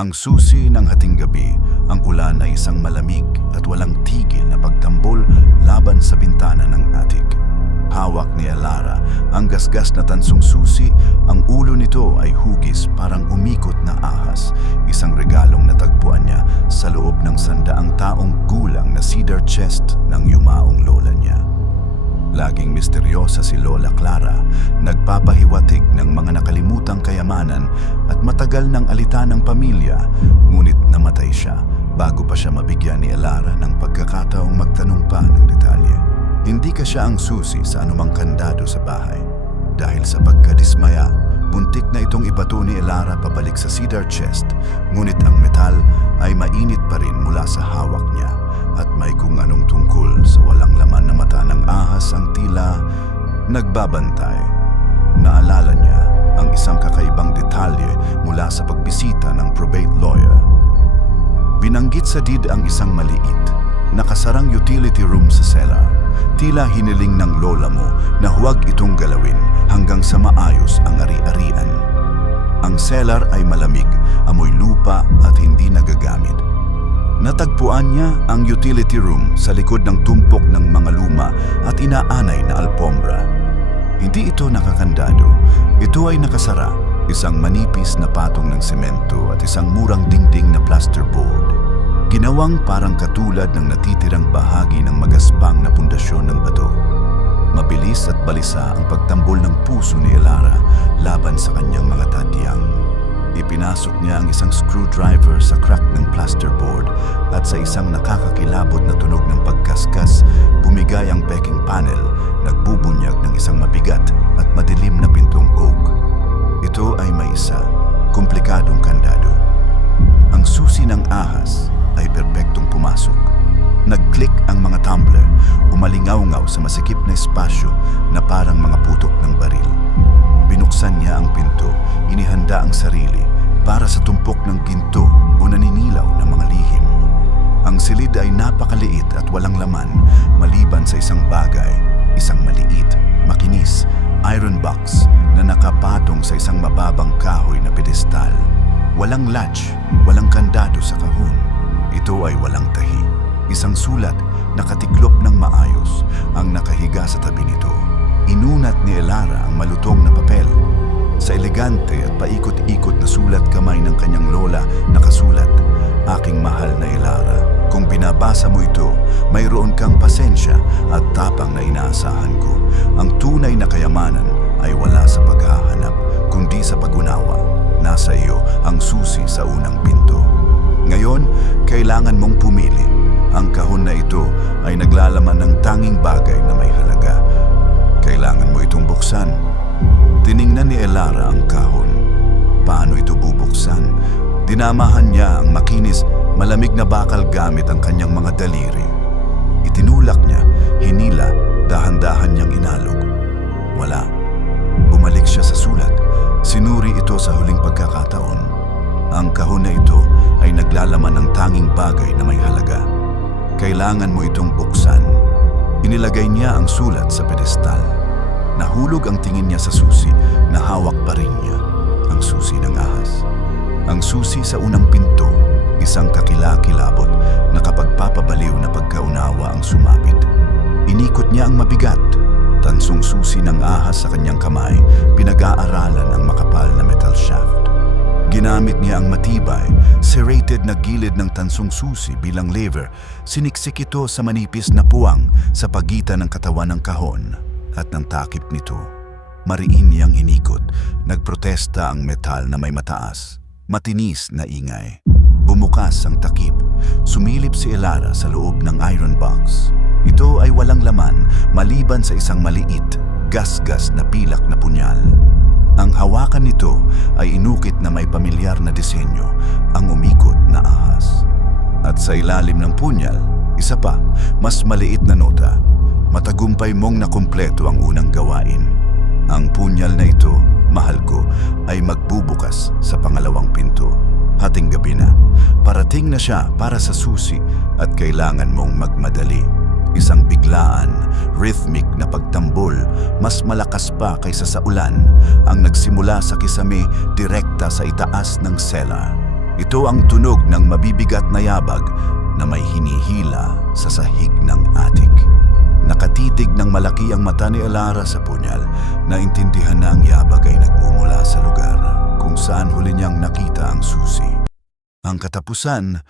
Ang susi ng hating gabi, ang ulan ay isang malamig at walang tigil na pagtambol laban sa bintana ng atik. Hawak ni Elara ang gasgas na tansong susi, ang ulo nito ay hugis parang umikot na ahas, isang regalong natagpuan niya sa loob ng 100 taong gulang na cedar chest ng yumaong lola niya. Laging misteryosa si Lola Clara, nagpapahiwatig ng mga nakalimutang kayamanan at matagal ng alita ng pamilya, ngunit namatay siya bago pa siya mabigyan ni Elara ng pagkakataong magtanong pa ng detalye. Hindi ka siya ang susi sa anumang kandado sa bahay. Dahil sa pagkadismaya, buntik na itong ibato ni Elara pabalik sa cedar chest, ngunit ang metal ay mainit pa rin mula sa hawak niya. At may kung anong tungkol sa walang laman na mata ng ahas ang tila nagbabantay. Naalala niya ang isang kakaibang detalye mula sa pagbisita ng probate lawyer. Binanggit sa deed ang isang maliit, nakasarang utility room sa cellar. Tila hiniling ng lola mo na huwag itong galawin hanggang sa maayos ang ari-arian. Ang cellar ay malamig, amoy lupa at hindi nagagamit. Natagpuan niya ang utility room sa likod ng tumpok ng mga luma at inaanay na alpombra. Hindi ito nakakandado. Ito ay nakasara, isang manipis na patong ng semento at isang murang dingding na plasterboard. Ginawang parang katulad ng natitirang bahagi ng magaspang na pundasyon ng bato. Mabilis at balisa ang pagtambol ng puso ni Elara laban sa kanyang mga tadyang. Ipinasok niya ang isang screwdriver sa crack ng plasterboard at sa isang nakakakilabot na tunog ng pagkaskas, bumigay ang backing panel, nagbubunyag ng isang mabigat at madilim na pintong oak. Ito ay may isa, komplikadong kandado. Ang susi ng ahas ay perpektong pumasok. Nag-click ang mga tumbler, umalingaw-ngaw sa masikip na espasyo na parang mga putok ng baril. Binuksan niya ang pinto, inihanda ang sarili para sa tumpok ng ginto o naninilaw na mga lihim. Ang silid ay napakaliit at walang laman maliban sa isang bagay, isang maliit, makinis, iron box na nakapatong sa isang mababang kahoy na pedestal. Walang latch, walang kandado sa kahon. Ito ay walang tahi. Isang sulat na katiklop ng maayos ang nakahiga sa tabi nito. Inunat ni Elara ang malutong na papel. Sa elegante at paikot-ikot na sulat kamay ng kanyang lola nakasulat, "Aking mahal na Elara, kung binabasa mo ito, mayroon kang pasensya at tapang na inaasahan ko. Ang tunay na kayamanan ay wala sa paghahanap, kundi sa pag-unawa. Nasa iyo ang susi sa unang pinto. Ngayon, kailangan mong pumili. Ang kahon na ito ay naglalaman ng tanging bagay na may halaga. Kailangan mo itong buksan." Tiningnan ni Elara ang kahon. Paano ito bubuksan? Dinamahan niya ang makinis, malamig na bakal gamit ang kanyang mga daliri. Itinulak niya, hinila, dahan-dahan niyang inalog. Wala. Bumalik siya sa sulat. Sinuri ito sa huling pagkakataon. Ang kahon na ito ay naglalaman ng tanging bagay na may halaga. Kailangan mo itong buksan. Inilagay niya ang sulat sa pedestal. Nahulog ang tingin niya sa susi na hawak pa rin niya, ang susi ng ahas. Ang susi sa unang pinto, isang kakilakilabot na kapagpapabaliw na pagkaunawa ang sumapit. Inikot niya ang mabigat, tansong susi ng ahas sa kanyang kamay, pinag-aaralan ang makapal na metal shaft. Ginamit niya ang matibay, serrated na gilid ng tansong susi bilang lever, siniksik ito sa manipis na puwang sa pagitan ng katawan ng kahon. At ng takip nito, mariin niyang inikot, nagprotesta ang metal na may mataas, matinis na ingay. Bumukas ang takip, sumilip si Elara sa loob ng iron box. Ito ay walang laman maliban sa isang maliit, gasgas na pilak na punyal. Ang hawakan nito ay inukit na may pamilyar na disenyo, ang umikot na ahas. At sa ilalim ng punyal, isa pa, mas maliit na nota. Matagumpay mong nakumpleto ang unang gawain. Ang punyal na ito, mahal ko, ay magbubukas sa pangalawang pinto. Hating gabi na, parating na siya para sa susi at kailangan mong magmadali. Isang biglaan, rhythmic na pagtambol, mas malakas pa kaysa sa ulan, ang nagsimula sa kisame direkta sa itaas ng cellar. Ito ang tunog ng mabibigat na yabag na may hinihila sa sahig ng atik. Nakatitig ng malaki ang mata ni Elara sa punyal. Naintindihan na ang yabag ay nagmumula sa lugar kung saan huli niyang nakita ang susi. Ang katapusan,